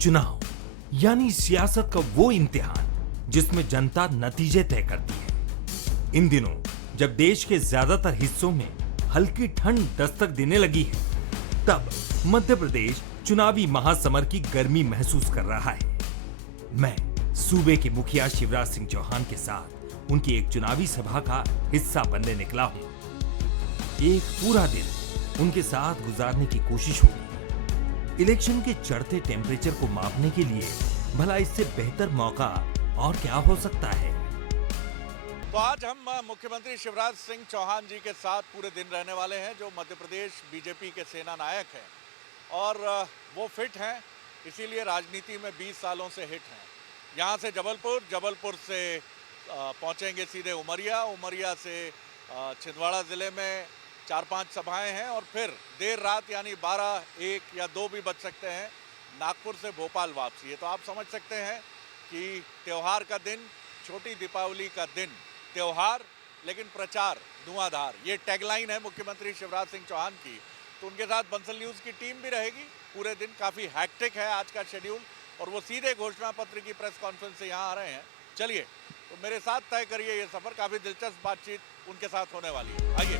चुनाव यानी सियासत का वो इम्तिहान जिसमें जनता नतीजे तय करती है। इन दिनों जब देश के ज्यादातर हिस्सों में हल्की ठंड दस्तक देने लगी है, तब मध्य प्रदेश चुनावी महासमर की गर्मी महसूस कर रहा है। मैं सूबे के मुखिया शिवराज सिंह चौहान के साथ उनकी एक चुनावी सभा का हिस्सा बनने निकला हूं। एक पूरा दिन उनके साथ गुजारने की कोशिश होगी। इलेक्शन के चढ़ते टेम्परेचर को मापने के लिए भला इससे बेहतर मौका और क्या हो सकता है। तो आज हम मुख्यमंत्री शिवराज सिंह चौहान जी के साथ पूरे दिन रहने वाले हैं, जो मध्य प्रदेश बीजेपी के सेना नायक हैं और वो फिट हैं, इसीलिए राजनीति में 20 सालों से हिट हैं। यहाँ से जबलपुर से पहुँचेंगे सीधे उमरिया, उमरिया से छिंदवाड़ा ज़िले में 4-5 सभाएं हैं और फिर देर रात यानी 12, 1 या 2 भी बज सकते हैं, नागपुर से भोपाल वापसी है। तो आप समझ सकते हैं कि त्योहार का दिन, छोटी दीपावली का दिन, त्योहार लेकिन प्रचार धुआंधार, ये टैगलाइन है मुख्यमंत्री शिवराज सिंह चौहान की। तो उनके साथ बंसल न्यूज़ की टीम भी रहेगी पूरे दिन। काफ़ी हैक्टिक है आज का शेड्यूल और वो सीधे घोषणा पत्र की प्रेस कॉन्फ्रेंस से यहाँ आ रहे हैं। चलिए तो मेरे साथ तय करिए ये सफ़र। काफ़ी दिलचस्प बातचीत उनके साथ होने वाली है। आइए।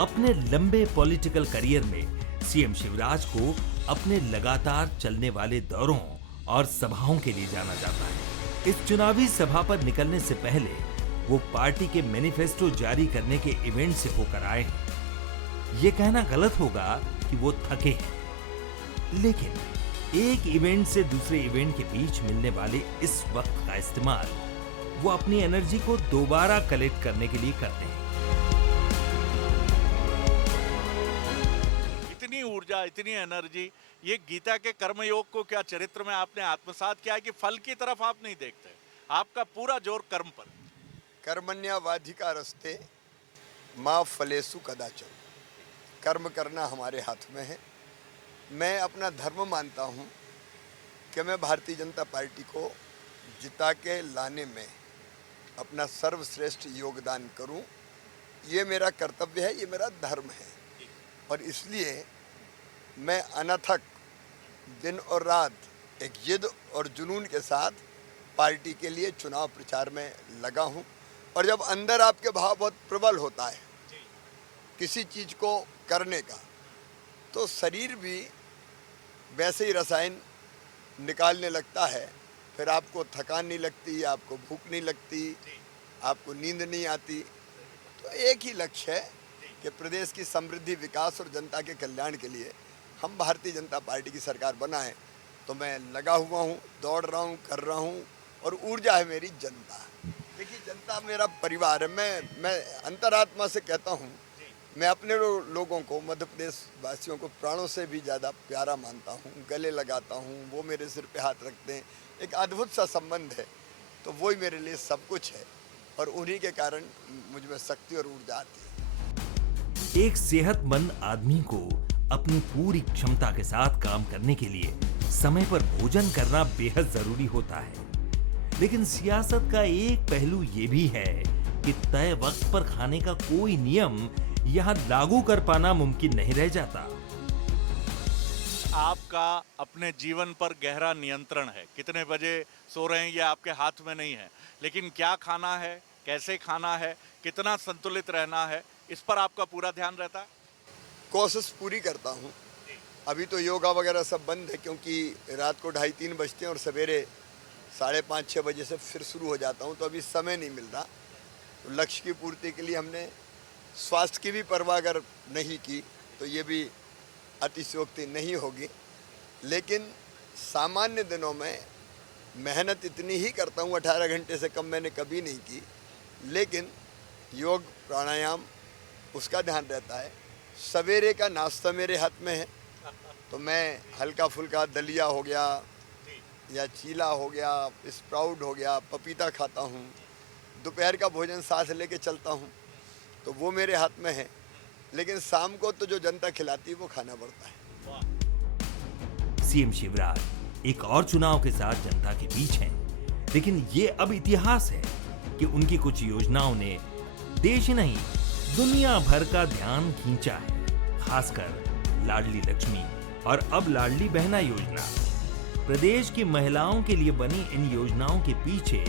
अपने लंबे पॉलिटिकल करियर में सीएम शिवराज को अपने लगातार चलने वाले दौरों और सभाओं के लिए जाना जाता है। इस चुनावी सभा पर निकलने से पहले वो पार्टी के मैनिफेस्टो जारी करने के इवेंट से होकर आए हैं। ये कहना गलत होगा कि वो थके हैं, लेकिन एक इवेंट से दूसरे इवेंट के बीच मिलने वाले इस वक्त का इस्तेमाल वो अपनी एनर्जी को दोबारा कलेक्ट करने के लिए करते हैं। इतनी ऊर्जा, इतनी एनर्जी, ये गीता के कर्मयोग को क्या चरित्र में आपने आत्मसात किया है कि फल की तरफ आप नहीं देखते, आपका पूरा जोर कर्म पर। कर्मण्यवाधिकारस्ते मां फलेषु कदाचन। कर्म करना हमारे हाथ में है। मैं अपना धर्म मानता हूं कि मैं भारतीय जनता पार्टी को जिता के लाने में अपना सर्वश्रेष्ठ योगदान करूं। ये मेरा कर्तव्य है, ये मेरा धर्म है और इसलिए मैं अनथक दिन और रात एक जिद और जुनून के साथ पार्टी के लिए चुनाव प्रचार में लगा हूं। और जब अंदर आपके भाव बहुत प्रबल होता है किसी चीज़ को करने का, तो शरीर भी वैसे ही रसायन निकालने लगता है। फिर आपको थकान नहीं लगती, आपको भूख नहीं लगती, आपको नींद नहीं आती। तो एक ही लक्ष्य है कि प्रदेश की समृद्धि, विकास और जनता के कल्याण के लिए हम भारतीय जनता पार्टी की सरकार बनाएं। तो मैं लगा हुआ हूं, दौड़ रहा हूं, कर रहा हूं और ऊर्जा है मेरी जनता। देखिए, जनता मेरा परिवार है। मैं अंतरात्मा से कहता हूं, मैं अपने लोगों को, मध्य प्रदेश वासियों को प्राणों से भी ज़्यादा प्यारा मानता हूं, गले लगाता हूं, वो मेरे सिर पे हाथ रखते हैं। एक अद्भुत सा संबंध है, तो वही मेरे लिए सब कुछ है और उन्हीं के कारण मुझ में शक्ति और ऊर्जा आती है। एक सेहतमंद आदमी को अपनी पूरी क्षमता के साथ काम करने के लिए समय पर भोजन करना बेहद जरूरी होता है। लेकिन सियासत का एक पहलू ये भी है कि तय वक्त पर खाने का कोई नियम यहाँ लागू कर पाना मुमकिन नहीं रह जाता। आपका अपने जीवन पर गहरा नियंत्रण है। कितने बजे सो रहे हैं ये आपके हाथ में नहीं है, लेकिन क्या खाना है, कैसे खाना है, कितना संतुलित रहना है, इस पर आपका पूरा ध्यान रहता है। कोशिश पूरी करता हूँ। अभी तो योगा वगैरह सब बंद है क्योंकि रात को 2:30-3 बजते हैं और सवेरे 5:30-6 बजे से फिर शुरू हो जाता हूँ, तो अभी समय नहीं मिल रहा। तो लक्ष्य की पूर्ति के लिए हमने स्वास्थ्य की भी परवाह अगर नहीं की तो ये भी अतिशयोक्ति नहीं होगी। लेकिन सामान्य दिनों में मेहनत इतनी ही करता हूँ, 18 घंटे से कम मैंने कभी नहीं की। लेकिन योग, प्राणायाम, उसका ध्यान रहता है। सवेरे का नाश्ता मेरे हाथ में है, तो मैं हल्का फुल्का दलिया हो गया या चीला हो गया, स्प्राउट हो गया, पपीता खाता हूँ। दोपहर का भोजन साथ लेके चलता हूँ, तो वो मेरे हाथ में है। लेकिन शाम को तो जो जनता खिलाती है वो खाना पड़ता है। सीएम शिवराज एक और चुनाव के साथ जनता के बीच हैं, लेकिन ये अब इतिहास है कि उनकी कुछ योजनाओं ने देश ही नहीं दुनिया भर का ध्यान खींचा है, खासकर लाडली लक्ष्मी और अब लाडली बहना योजना। प्रदेश की महिलाओं के लिए बनी इन योजनाओं के पीछे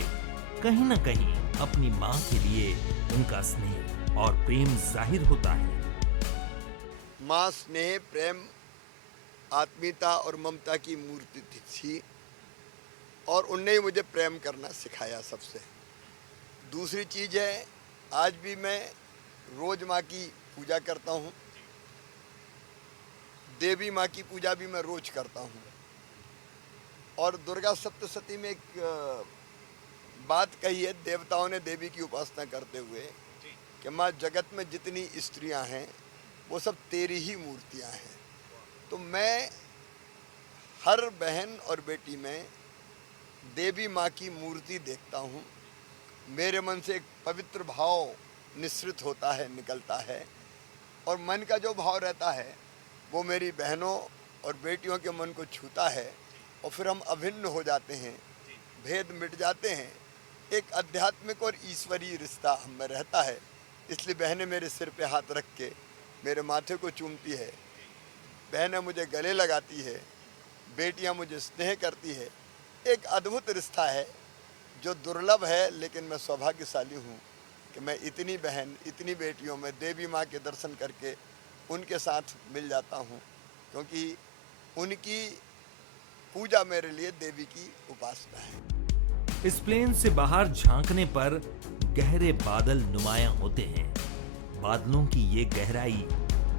कहीं न कहीं अपनी मां के लिए उनका स्नेह और प्रेम जाहिर होता है। माँ स्नेह, प्रेम, आत्मीयता और ममता की मूर्ति थी और उनने ही मुझे प्रेम करना सिखाया सबसे। दूसरी चीज़ है, आज भी मैं रोज माँ की पूजा करता हूँ। देवी माँ की पूजा भी मैं रोज करता हूँ। और दुर्गा सप्तशती में एक बात कही है देवताओं ने देवी की उपासना करते हुए कि माँ, जगत में जितनी स्त्रियां हैं वो सब तेरी ही मूर्तियां हैं। तो मैं हर बहन और बेटी में देवी माँ की मूर्ति देखता हूँ। मेरे मन से एक पवित्र भाव निश्रित होता है, निकलता है, और मन का जो भाव रहता है वो मेरी बहनों और बेटियों के मन को छूता है और फिर हम अभिन्न हो जाते हैं, भेद मिट जाते हैं। एक आध्यात्मिक और ईश्वरीय रिश्ता हम में रहता है। इसलिए बहनें मेरे सिर पे हाथ रख के मेरे माथे को चूमती है, बहनें मुझे गले लगाती है, बेटियां मुझे स्नेह करती है। एक अद्भुत रिश्ता है जो दुर्लभ है, लेकिन मैं सौभाग्यशाली हूँ कि मैं इतनी बहन, इतनी बेटियों में देवी माँ के दर्शन करके उनके साथ मिल जाता हूँ, क्योंकि उनकी पूजा मेरे लिए देवी की उपासना है। इस प्लेन से बाहर झांकने पर गहरे बादल नुमायां होते हैं। बादलों की ये गहराई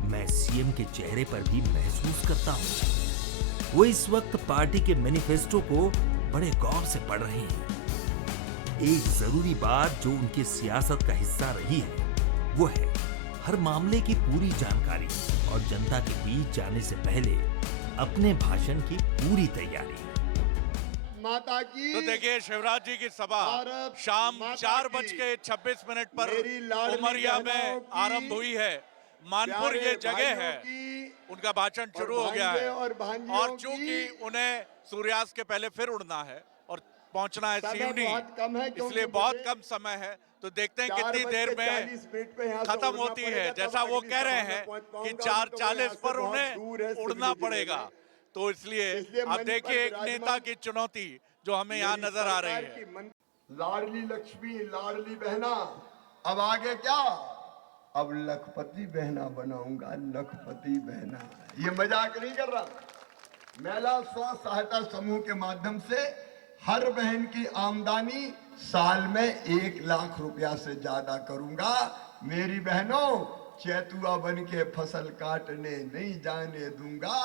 मैं सीएम के चेहरे पर भी महसूस करता हूँ। वो इस वक्त पार्टी के मैनिफेस्टो को बड़े गौर से पढ़ रहे हैं। एक जरूरी बात जो उनकी सियासत का हिस्सा रही है वो है हर मामले की पूरी जानकारी और जनता के बीच जाने से पहले अपने भाषण की पूरी तैयारी। माता की। तो देखिए, शिवराज जी की सभा भारत शाम माता 4:26 पर मेरी लाडली उमरिया में बहनों की, आरंभ हुई है। मानपुर प्यारे ये जगह भाइयों है, की उनका भाषण और शुरू हो गया भांजे है। और भांजियों और चूंकि की। उन्हें सूर्यास्त के पहले फिर उड़ना है और पहुंचना है समय सिवनी, बहुत कम है, क्योंकि इसलिए बहुत मुझे कम समय है। तो देखते हैं 4 कितनी बज देर के में 40 मिनट पे यहाँ से खत्म उड़ना होती है। पड़ेगा, तब जैसा वो अगली कह रहे सभा में हैं पहुंच कि पाऊंगा। तो वो 4:40 यहाँ से पर बहुत उन्हें दूर है, उड़ना सिवनी जिले पड़ेगा। में। तो इसलिए इसलिए आप मंच पर देखिए एक नेता विराजमान की चुनौती जो हमें यहाँ मेरी नजर आ रही सरकार है। की लाडली लक्ष्मी, लाडली बहना। अब आगे क्या? अब लखपति बहना बनाऊंगा, लखपति बहना। ये मजाक नहीं कर रहा। महिला स्व सहायता समूह के माध्यम से हर बहन की आमदनी साल में 1 लाख रुपया से ज्यादा करूंगा। मेरी बहनों, चैतुआ बन के फसल काटने नहीं जाने दूंगा।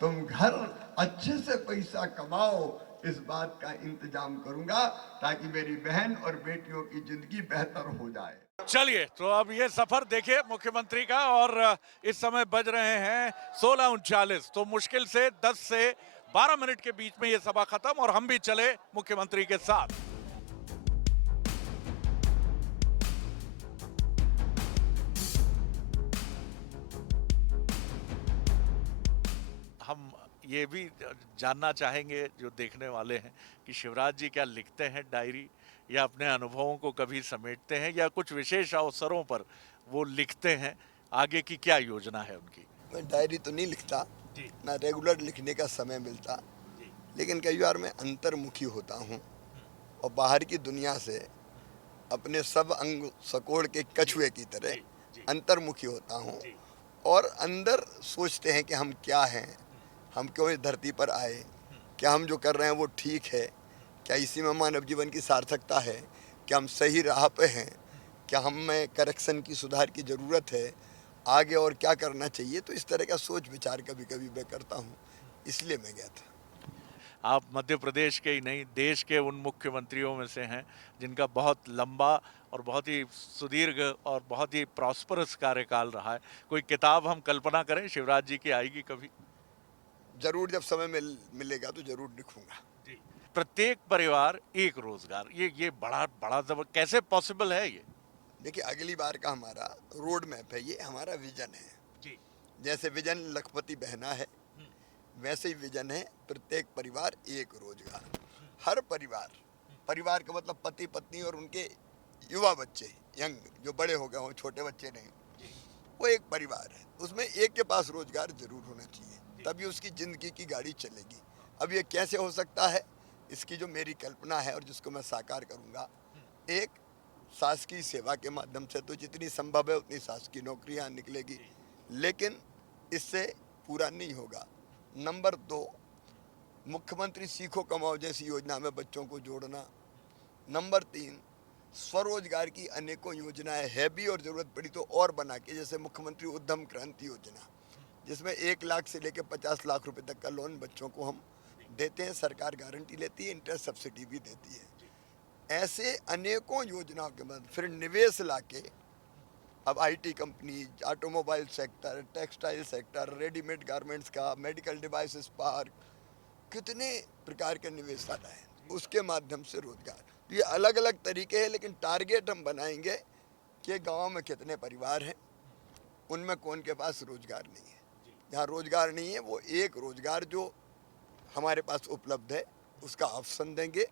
तुम घर अच्छे से पैसा कमाओ, इस बात का इंतजाम करूंगा ताकि मेरी बहन और बेटियों की जिंदगी बेहतर हो जाए। चलिए, तो अब ये सफर देखिए मुख्यमंत्री का, और इस समय बज रहे हैं 16:39। तो मुश्किल से 10 से 12 मिनट के बीच में ये सभा खत्म और हम भी चले मुख्यमंत्री के साथ। हम ये भी जानना चाहेंगे जो देखने वाले हैं कि शिवराज जी क्या लिखते हैं डायरी, या अपने अनुभवों को कभी समेटते हैं, या कुछ विशेष अवसरों पर वो लिखते हैं। आगे की क्या योजना है उनकी? मैं डायरी तो नहीं लिखता, ना रेगुलर लिखने का समय मिलता, लेकिन कई बार मैं अंतर्मुखी होता हूँ और बाहर की दुनिया से अपने सब अंग सकोड़ के कछुए की तरह अंतर्मुखी होता हूँ और अंदर सोचते हैं कि हम क्या हैं, हम क्यों इस धरती पर आए, क्या हम जो कर रहे हैं वो ठीक है, क्या इसी में मानव जीवन की सार्थकता है, क्या हम सही राह पे हैं, क्या हम में करेक्शन की, सुधार की ज़रूरत है, आगे और क्या करना चाहिए। तो इस तरह का सोच विचार कभी कभी मैं करता हूँ, इसलिए मैं गया था। आप मध्य प्रदेश के ही नहीं, देश के उन मुख्यमंत्रियों में से हैं जिनका बहुत लंबा और बहुत ही सुदीर्घ और बहुत ही प्रॉस्परस कार्यकाल रहा है। कोई किताब हम कल्पना करें शिवराज जी की आएगी कभी? जरूर, जब समय मिलेगा तो जरूर लिखूंगा। प्रत्येक परिवार एक रोजगार, ये बड़ा बड़ा कैसे पॉसिबल है ये? देखिए, अगली बार का हमारा रोड मैप है, ये हमारा विजन है जी। जैसे विजन लखपति बहना है, वैसे ही विजन है प्रत्येक परिवार एक रोजगार। हर परिवार, परिवार का मतलब पति पत्नी और उनके युवा बच्चे, यंग, जो बड़े हो गए हों, छोटे बच्चे नहीं, वो एक परिवार है, उसमें एक के पास रोजगार जरूर होना चाहिए, तभी उसकी जिंदगी की गाड़ी चलेगी। अब ये कैसे हो सकता है, इसकी जो मेरी कल्पना है और जिसको मैं साकार करूँगा, एक शासकीय सेवा के माध्यम से तो जितनी संभव है उतनी शासकीय नौकरियाँ निकलेगी, लेकिन इससे पूरा नहीं होगा। नंबर 2, मुख्यमंत्री सीखो कमाओ जैसी योजना में बच्चों को जोड़ना। नंबर 3, स्वरोजगार की अनेकों योजनाएं है भी और ज़रूरत पड़ी तो और बना के, जैसे मुख्यमंत्री उद्यम क्रांति योजना, जिसमें 1 लाख से लेकर 50 लाख रुपए तक का लोन बच्चों को हम देते हैं, सरकार गारंटी लेती है, इंटरेस्ट सब्सिडी भी देती है। ऐसे अनेकों योजनाओं के बाद फिर निवेश लाके अब IT company, automobile sector, textile sector, readymade garments का, मेडिकल डिवाइसेस पार्क, कितने प्रकार के निवेश आ रहे हैं, उसके माध्यम से रोजगार। ये अलग अलग तरीके हैं, लेकिन टारगेट हम बनाएंगे कि गांव में कितने परिवार हैं, उनमें कौन के पास रोजगार नहीं है। जहाँ रोजगार नहीं है वो एक रोजगार जो हमारे पास उपलब्ध है उसका ऑप्शन देंगे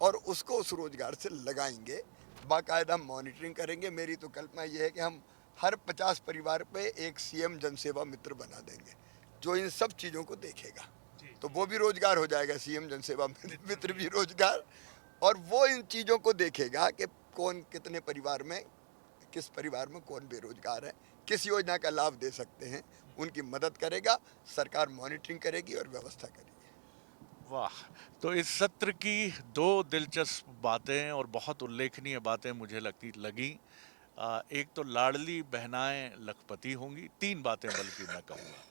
और उसको उस रोजगार से लगाएंगे। बाकायदा मॉनिटरिंग करेंगे। मेरी तो कल्पना ये है कि हम हर 50 परिवार पे एक सीएम जनसेवा मित्र बना देंगे जो इन सब चीज़ों को देखेगा, तो वो भी रोजगार हो जाएगा, सीएम जनसेवा मित्र भी रोजगार, और वो इन चीज़ों को देखेगा कि कौन कितने परिवार में, किस परिवार में कौन बेरोजगार है, किस योजना का लाभ दे सकते हैं, उनकी मदद करेगा, सरकार मॉनिटरिंग करेगी और व्यवस्था करेगी। वाह, तो इस सत्र की 2 दिलचस्प बातें और बहुत उल्लेखनीय बातें मुझे लगी। एक तो लाडली बहनाएं लखपति होंगी, 3 बातें बल्कि मैं कहूँगा।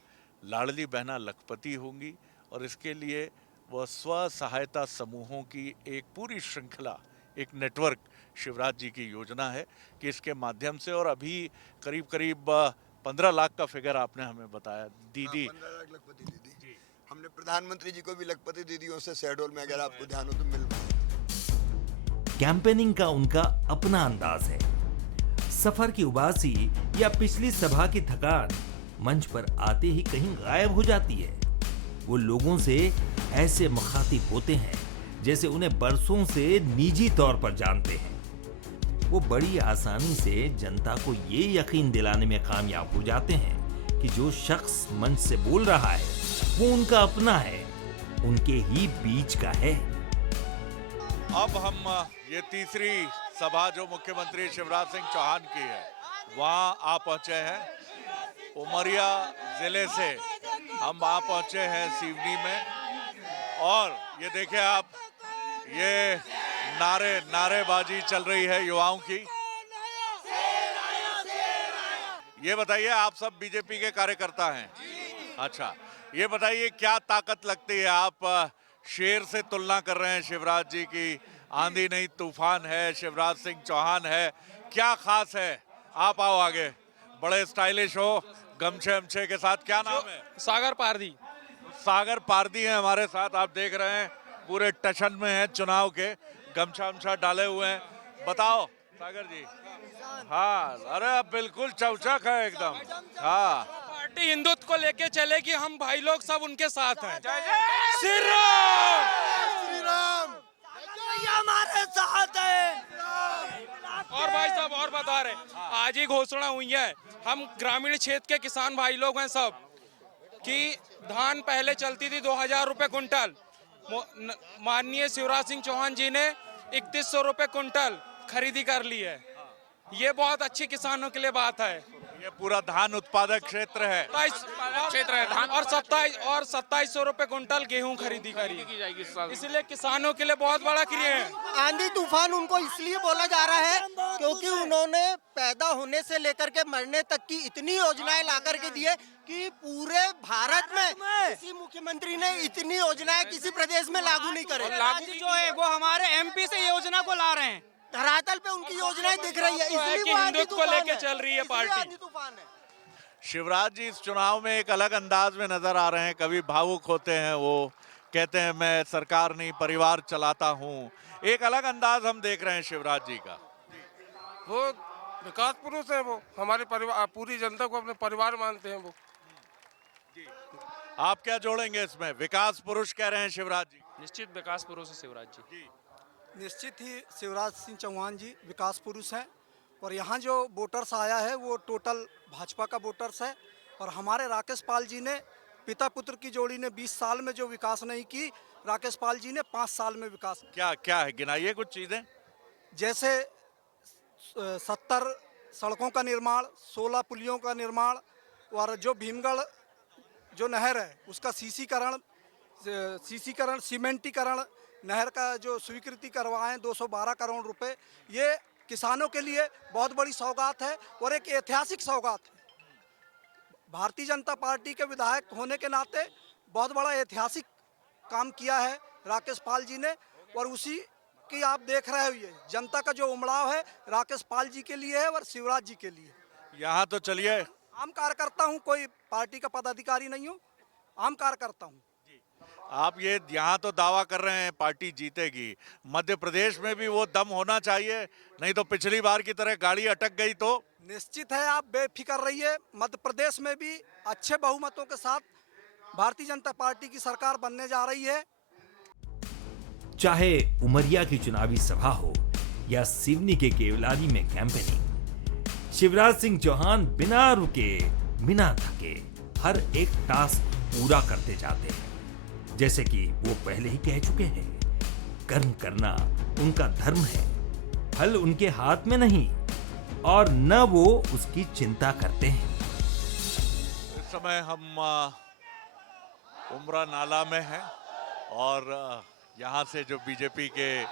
लाडली बहना लखपति होंगी और इसके लिए वह स्व सहायता समूहों की एक पूरी श्रृंखला, एक नेटवर्क शिवराज जी की योजना है कि इसके माध्यम से, और अभी करीब करीब 15 लाख का फिगर आपने हमें बताया। दीदी 15 लाख लखपति दीदी, हमने प्रधानमंत्री जी को भी लखपति दीदियों से शहडोल में, अगर आपको ध्यान हो तो, मिल कैंपेनिंग का उनका अपना अंदाज है। सफर की उबासी या पिछली सभा की थकान मंच पर आते ही कहीं गायब हो जाती है। वो लोगों से ऐसे मुखातिब होते हैं जैसे उन्हें बरसों से निजी तौर पर जानते हैं। वो बड़ी आसानी से जनता को ये यकीन दिलाने में कामयाब हो जाते हैं कि जो शख्स मंच से बोल रहा है वो उनका अपना है, उनके ही बीच का है। अब हम ये तीसरी सभा जो मुख्यमंत्री शिवराज सिंह चौहान की है वहां आ पहुंचे हैं। उमरिया जिले से हम आ पहुंचे हैं सिवनी में, और ये देखिए आप, ये नारेबाजी चल रही है युवाओं की। ये बताइए, आप सब बीजेपी के कार्यकर्ता हैं? अच्छा, ये बताइए क्या ताकत लगती है? आप शेर से तुलना कर रहे हैं शिवराज जी की, आंधी नहीं तूफान है, शिवराज सिंह चौहान है, क्या खास है? आप आओ आगे, बड़े स्टाइलिश हो, गमछे अमछे के साथ। क्या नाम है? सागर पारदी। सागर पारदी हैं हमारे साथ, आप देख रहे हैं पूरे टशन में हैं चुनाव के, गमछा अमछा डाले हुए हैं। बताओ सागर जी। हाँ, अरे बिल्कुल चौचक है एकदम। हाँ, पार्टी हिंदुत्व को लेके चलेगी, हम भाई लोग सब उनके साथ हैं। श्री राम, श्री राम, हमारे साथ है। और भाई साहब और बता रहे, आज ही घोषणा हुई है, हम ग्रामीण क्षेत्र के किसान भाई लोग हैं सब, कि धान पहले चलती थी 2000 रुपए कुंटल, माननीय शिवराज सिंह चौहान जी ने 3100 रुपए कुंटल खरीदी कर ली है। ये बहुत अच्छी किसानों के लिए बात है। ये पूरा धान उत्पादक क्षेत्र है। क्षेत्र है धान, और 2700 रुपए कुंटल गेहूं खरीदी की जाएगी, इसलिए किसानों के लिए बहुत बड़ा क्रिया है। आंधी तूफान उनको इसलिए बोला जा रहा है क्योंकि उन्होंने पैदा होने से लेकर के मरने तक की इतनी योजनाएं ला करके दी है कि पूरे भारत में किसी मुख्यमंत्री ने इतनी योजनाएं किसी प्रदेश में लागू नहीं करे। लागू जो है वो हमारे एमपी से योजना को ला रहे हैं, धरातल पे उनकी योजनाएं दिख रही है, इसलिए वो हिंदुत्व को लेके चल रही है पार्टी। शिवराज जी इस चुनाव में एक अलग अंदाज में नजर आ रहे हैं, कभी भावुक होते हैं, वो कहते हैं मैं सरकार नहीं परिवार चलाता हूं। एक अलग अंदाज हम देख रहे हैं शिवराज जी का। वो विकास पुरुष है, वो हमारे परिवार, पूरी जनता को अपने परिवार मानते हैं वो। आप क्या जोड़ेंगे इसमें? विकास पुरुष कह रहे हैं शिवराज जी। निश्चित विकास पुरुष है शिवराज जी। निश्चित ही शिवराज सिंह चौहान जी विकास पुरुष हैं और यहाँ जो वोटर्स आया है वो टोटल भाजपा का वोटर्स है। और हमारे राकेश पाल जी ने, पिता पुत्र की जोड़ी ने 20 साल में जो विकास नहीं की, राकेश पाल जी ने 5 साल में विकास। क्या क्या है, गिनाइए कुछ चीजें। जैसे 70 सड़कों का निर्माण, 16 पुलियों का निर्माण और जो भीमगढ़ जो नहर है उसका सीसीकरण, सीमेंटीकरण, नहर का जो स्वीकृति करवाएं 212 करोड़ रुपए, ये किसानों के लिए बहुत बड़ी सौगात है और एक ऐतिहासिक सौगात है। भारतीय जनता पार्टी के विधायक होने के नाते बहुत बड़ा ऐतिहासिक काम किया है राकेश पाल जी ने और उसी की आप देख रहे हो, ये जनता का जो उमड़ाव है राकेश पाल जी के लिए है और शिवराज जी के लिए। यहाँ तो चलिए, आम कार्यकर्ता हूँ, कोई पार्टी का पदाधिकारी नहीं हूँ, आम कार्यकर्ता हूँ। आप ये यहाँ तो दावा कर रहे हैं पार्टी जीतेगी, मध्य प्रदेश में भी वो दम होना चाहिए, नहीं तो पिछली बार की तरह गाड़ी अटक गई तो। निश्चित है, आप बेफिक्र रहिए, मध्य प्रदेश में भी अच्छे बहुमतों के साथ भारतीय जनता पार्टी की सरकार बनने जा रही है। चाहे उमरिया की चुनावी सभा हो या सिवनी के केवलारी में कैंपेनिंग, शिवराज सिंह चौहान बिना रुके बिना थके हर एक टास्क पूरा करते जाते हैं। जैसे कि वो पहले ही कह चुके हैं, कर्म करना उनका धर्म है, फल उनके हाथ में नहीं और न वो उसकी चिंता करते हैं। इस समय हम उमरा नाला में हैं और यहाँ से जो बीजेपी के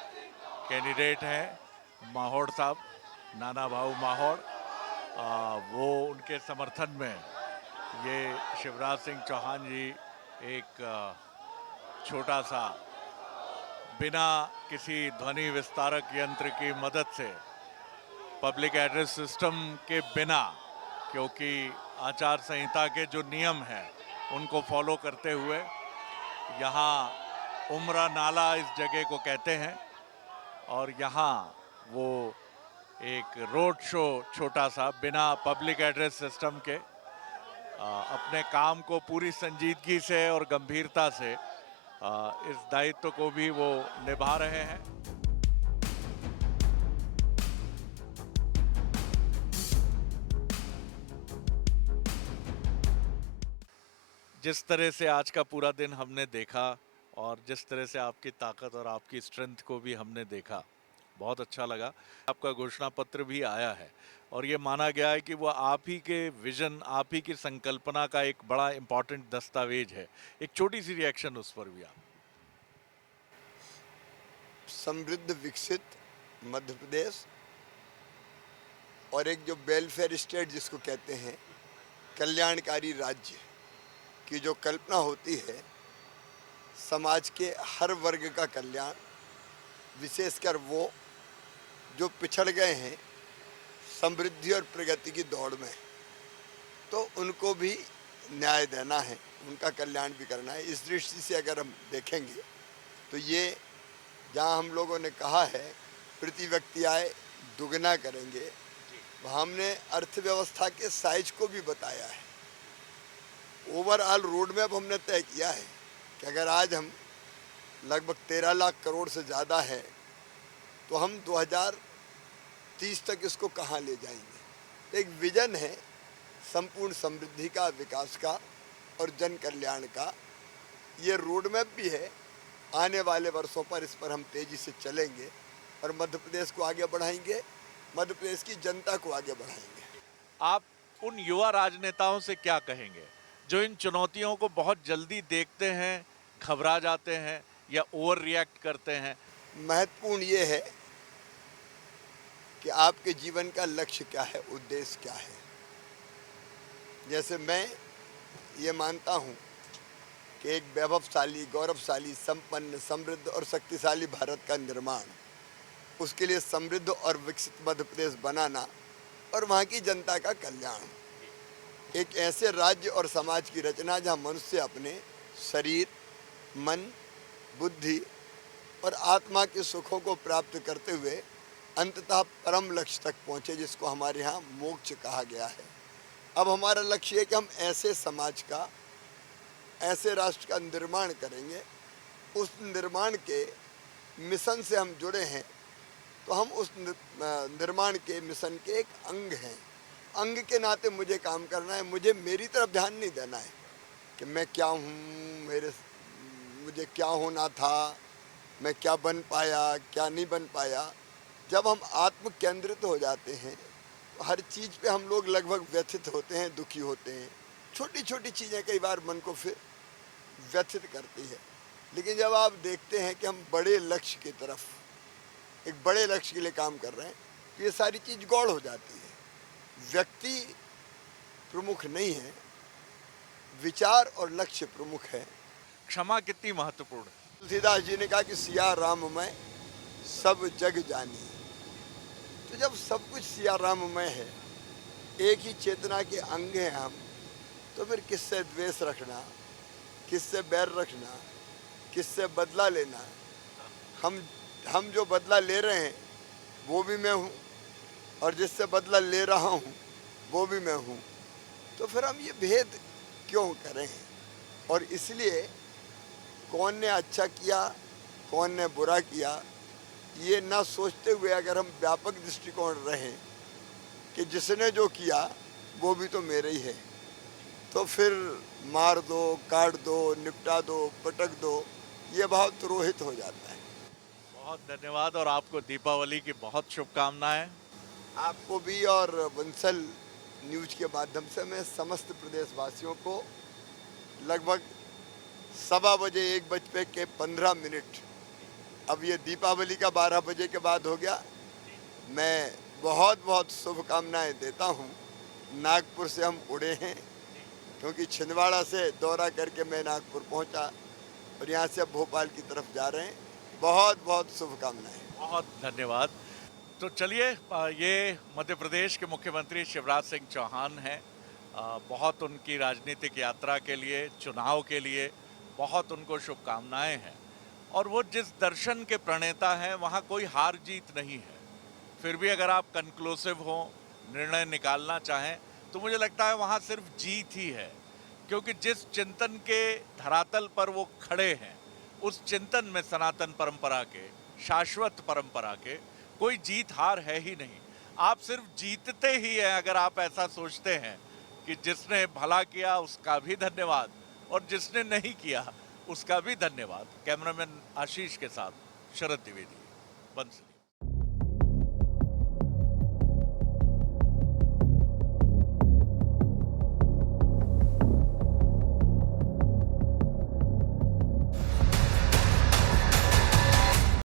कैंडिडेट हैं माहौड़ साहब, नाना भाऊ माहौड़, वो उनके समर्थन में ये शिवराज सिंह चौहान जी एक छोटा सा बिना किसी ध्वनि विस्तारक यंत्र की मदद से पब्लिक एड्रेस सिस्टम के बिना, क्योंकि आचार संहिता के जो नियम हैं उनको फॉलो करते हुए, यहाँ उमरा नाला इस जगह को कहते हैं और यहाँ वो एक रोड शो छोटा सा बिना पब्लिक एड्रेस सिस्टम के अपने काम को पूरी संजीदगी से और गंभीरता से इस दायित्व को भी वो निभा रहे हैं। जिस तरह से आज का पूरा दिन हमने देखा और जिस तरह से आपकी ताकत और आपकी स्ट्रेंथ को भी हमने देखा, बहुत अच्छा लगा। आपका घोषणा पत्र भी आया है और ये माना गया है कि वो आप ही के विजन, आप ही की संकल्पना का एक बड़ा इंपॉर्टेंट दस्तावेज है। एक छोटी सी रिएक्शन उस पर भी आप। समृद्ध विकसित मध्य प्रदेश और एक जो वेलफेयर स्टेट जिसको कहते हैं, कल्याणकारी राज्य की जो कल्पना होती है, समाज के हर वर्ग का कल्याण, विशेषकर वो जो पिछड़ गए हैं समृद्धि और प्रगति की दौड़ में, तो उनको भी न्याय देना है, उनका कल्याण भी करना है। इस दृष्टि से अगर हम देखेंगे तो ये जहाँ हम लोगों ने कहा है प्रति व्यक्ति आय दुगना करेंगे, वहाँ हमने अर्थव्यवस्था के साइज को भी बताया है। ओवरऑल रोड मैप हमने तय किया है कि अगर आज हम लगभग 13 लाख करोड़ से ज़्यादा है तो हम 2030 तक इसको कहाँ ले जाएंगे। तो एक विजन है संपूर्ण समृद्धि का, विकास का और जन कल्याण का। ये रोड मैप भी है। आने वाले वर्षों पर इस पर हम तेज़ी से चलेंगे और मध्य प्रदेश को आगे बढ़ाएंगे, मध्य प्रदेश की जनता को आगे बढ़ाएंगे। आप उन युवा राजनेताओं से क्या कहेंगे जो इन चुनौतियों को बहुत जल्दी देखते हैं, घबरा जाते हैं या ओवर रिएक्ट करते हैं? महत्वपूर्ण ये है कि आपके जीवन का लक्ष्य क्या है, उद्देश्य क्या है। जैसे मैं ये मानता हूँ कि एक वैभवशाली, गौरवशाली, संपन्न, समृद्ध और शक्तिशाली भारत का निर्माण, उसके लिए समृद्ध और विकसित मध्य प्रदेश बनाना और वहाँ की जनता का कल्याण, एक ऐसे राज्य और समाज की रचना जहाँ मनुष्य अपने शरीर, मन, बुद्धि और आत्मा के सुखों को प्राप्त करते हुए अंततः परम लक्ष्य तक पहुँचे, जिसको हमारे यहाँ मोक्ष कहा गया है। अब हमारा लक्ष्य है कि हम ऐसे समाज का, ऐसे राष्ट्र का निर्माण करेंगे। उस निर्माण के मिशन से हम जुड़े हैं, तो हम उस निर्माण के मिशन के एक अंग हैं। अंग के नाते मुझे काम करना है। मुझे मेरी तरफ ध्यान नहीं देना है कि मैं क्या हूँ, मुझे क्या होना था, मैं क्या बन पाया, क्या नहीं बन पाया। जब हम आत्म केंद्रित हो जाते हैं तो हर चीज़ पे हम लोग लगभग व्यथित होते हैं, दुखी होते हैं। छोटी छोटी चीज़ें कई बार मन को फिर व्यथित करती है। लेकिन जब आप देखते हैं कि हम बड़े लक्ष्य की तरफ, एक बड़े लक्ष्य के लिए काम कर रहे हैं, तो ये सारी चीज़ गौड़ हो जाती है। व्यक्ति प्रमुख नहीं है, विचार और लक्ष्य प्रमुख है। क्षमा कितनी महत्वपूर्ण है? तुलसीदास जी ने कहा कि सिया राममय सब जग जानी। तो जब सब कुछ सिया राममय है, एक ही चेतना के अंग हैं हम, तो फिर किससे द्वेष रखना, किससे बैर रखना, किससे बदला लेना। हम जो बदला ले रहे हैं वो भी मैं हूँ, और जिससे बदला ले रहा हूँ वो भी मैं हूँ। तो फिर हम ये भेद क्यों करें? और इसलिए कौन ने अच्छा किया, कौन ने बुरा किया, ये ना सोचते हुए अगर हम व्यापक दृष्टिकोण रहें कि जिसने जो किया वो भी तो मेरे ही है, तो फिर मार दो, काट दो, निपटा दो, पटक दो, ये भाव तुरोहित हो जाता है। बहुत धन्यवाद और आपको दीपावली की बहुत शुभकामनाएं। आपको भी और बंसल न्यूज के माध्यम से मैं समस्त प्रदेशवासियों को लगभग 1:15 अब ये दीपावली का 12 बजे के बाद हो गया, मैं बहुत बहुत शुभकामनाएं देता हूं। नागपुर से हम उड़े हैं, क्योंकि छिंदवाड़ा से दौरा करके मैं नागपुर पहुंचा और यहां से अब भोपाल की तरफ जा रहे हैं। बहुत बहुत शुभकामनाएं। बहुत धन्यवाद। तो चलिए, ये मध्य प्रदेश के मुख्यमंत्री शिवराज सिंह चौहान हैं। बहुत उनकी राजनीतिक यात्रा के लिए, चुनाव के लिए बहुत उनको शुभकामनाएं हैं। और वो जिस दर्शन के प्रणेता हैं, वहाँ कोई हार जीत नहीं है। फिर भी अगर आप कंक्लूसिव हो, निर्णय निकालना चाहें, तो मुझे लगता है वहाँ सिर्फ जीत ही है। क्योंकि जिस चिंतन के धरातल पर वो खड़े हैं, उस चिंतन में सनातन परंपरा के, शाश्वत परंपरा के कोई जीत हार है ही नहीं। आप सिर्फ जीतते ही हैं अगर आप ऐसा सोचते हैं कि जिसने भला किया उसका भी धन्यवाद और जिसने नहीं किया उसका भी धन्यवाद। कैमरामैन आशीष के साथ शरद द्विवेदी, बंसली।